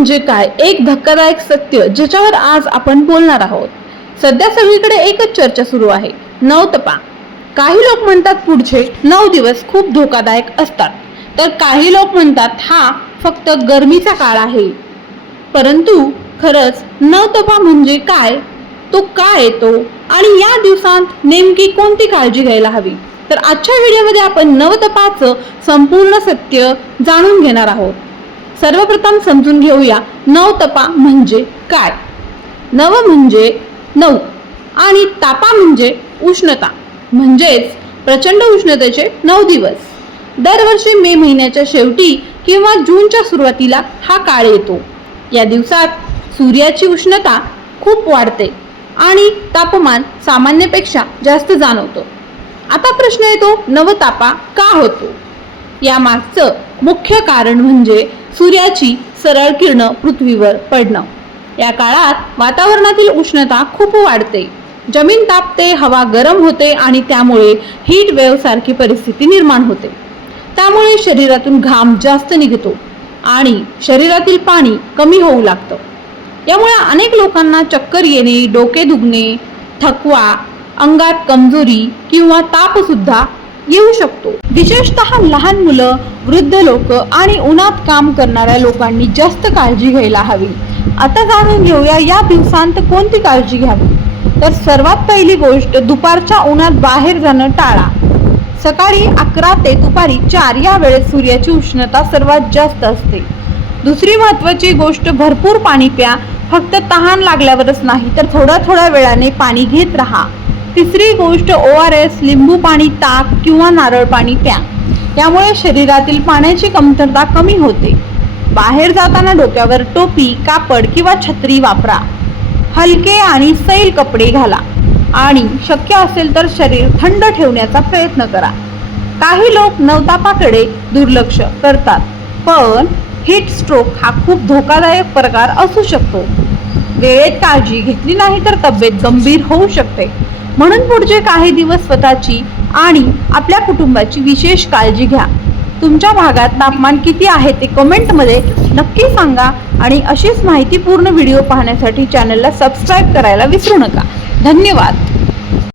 म्हणजे काय, एक धक्कादायक सत्य ज्याच्यावर आज आपण बोलणार आहोत. सध्या सगळीकडे एकच चर्चा सुरू आहे, नवतपा. काही लोक म्हणतात पुढचे 9 दिवस खूप धोकादायक असतात, तर काही लोक म्हणतात हा फक्त गरमीचा काळ आहे. परंतु खरंच नवतपा म्हणजे काय, तो का येतो आणि या दिवसांत नेमकी कोणती काळजी घ्यायला हवी, तर आजच्या व्हिडिओमध्ये आपण नवतपाचं संपूर्ण सत्य जाणून घेणार आहोत. सर्वप्रथम समजून घेऊया नवतपा म्हणजे काय. नव म्हणजे 9 आणि तापा म्हणजे उष्णता, म्हणजेच प्रचंड उष्णतेचे 9 दिवस. दरवर्षी मे महिन्याच्या शेवटी किंवा जूनच्या सुरुवातीला हा काळ येतो. या दिवसात सूर्याची उष्णता खूप वाढते आणि तापमान सामान्यपेक्षा जास्त जाणवतं. आता प्रश्न येतो, नवतापा का होतो? यामागचं मुख्य कारण म्हणजे सूर्याची सरळ किरणं पृथ्वीवर पडणं. या काळात वातावरणातील उष्णता खूप वाढते, जमीन तापते, हवा गरम होते आणि त्यामुळे हीट वेव्ह सारखी परिस्थिती निर्माण होते. त्यामुळे शरीरातून घाम जास्त निघतो आणि शरीरातील पाणी कमी होऊ लागतं. यामुळे अनेक लोकांना चक्कर येणे, डोके दुखणे, थकवा, अंगात कमजोरी किंवा ताप सुद्धा येऊ शकतो. विशेषतः लहान मुलं, वृद्ध लोक आणि उन्हात काम करणाऱ्या लोकांनी जास्त काळजी घ्यायला हवी. आता जाणून घेऊया या दिवसांत कोणती काळजी घ्यावी. तर सर्वात पहिली गोष्ट, दुपारच्या उन्हात बाहेर जाणं टाळा. सकाळी 11 ते दुपारी 4 या वेळेत सूर्याची उष्णता सर्वात जास्त असते. दुसरी महत्त्वाची गोष्ट, भरपूर पाणी प्या. फक्त तहान लागल्यावरच नाही, तर थोड्या वेळाने पाणी घेत राहा. तिसरी गोष्ट, ORS, लिंबू पाणी, ताक किंवा नारळ पाणी प्या. यामुळे शरीरातील पाण्याची कमतरता कमी होते. बाहेर जाताना डोक्यावर टोपी, कापड किंवा छत्री वापरा. हलके आणि सैल कपडे घाला आणि शक्य असेल तर शरीर थंड ठेवण्याचा प्रयत्न करा. काही लोक नवतापाकडे दुर्लक्ष करतात, पण हीट स्ट्रोक हा खूप धोकादायक प्रकार असू शकतो. वेळेत काळजी घेतली नाही तर तब्येत गंभीर होऊ शकते. म्हणून पुढचे काही दिवस स्वतःची आणि आपल्या कुटुंबाची विशेष काळजी घ्या. तुमच्या भागात तापमान किती आहे ते कमेंटमध्ये नक्की सांगा आणि अशीच माहितीपूर्ण व्हिडिओ पाहण्यासाठी चॅनलला सबस्क्राईब करायला विसरू नका. धन्यवाद.